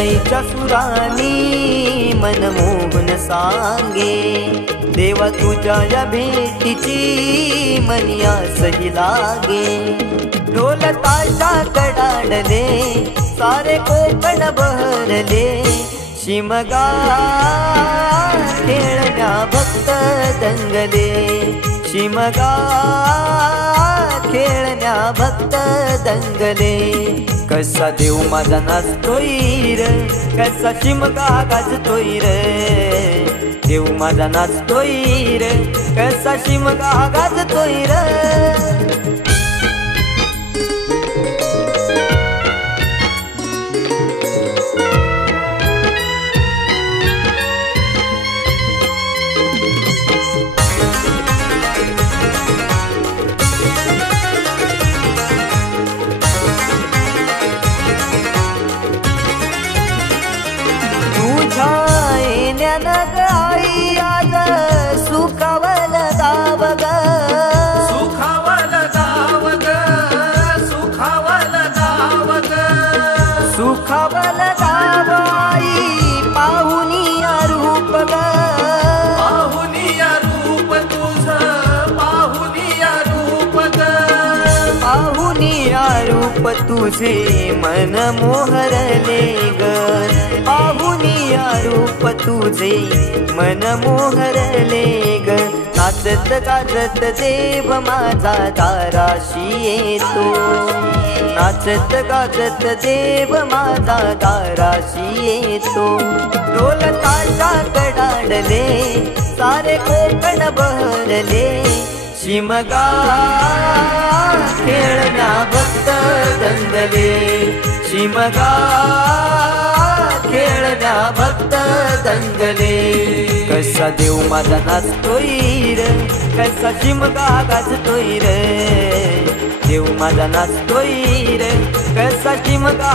सनईच्या सुरानी मनमोहन सांगे, देवा तुझ्या या भेटीची मनी आसही लागे। ढोल ताशा कडाडले सारे कोकण बहरले, शिमगा खेळण्या भक्त दंगले, शिमगा खेळण्या भक्त दंगले। कसा देव माझा नाचतोय र, कसा शिमगा गाजतोय र, देव माझा नाचतोय र, कसा शिमगा गाजतोय र। आई आज सुखावल गाव ग, सुखावल गाव ग, सुखावल गाव ग, सुखावल गाव आई पाहुनिया रूप ग, पाहुनिया रूप तुझ, पाहुनिया रूप ग, पाहुनिया रूप तुझे मन मोहरले ग, पाहुनिया रूप तुझे मन मोहरले ग। नाचत गाजत देव माझा दाराशी येतो, नाचत गाजत देव माझा दाराशी येतो। ढोल ताशा कडाडले सारे कोकण बहरले, शिमगा खेळण्या भक्त दंगले, शिमगा खेळण्या भक्त दंगले। कसा देव माझा नाचतोय र, कसा शिमगा गाजतोय र, देव माझा नाचतोय र, कसा शिमगा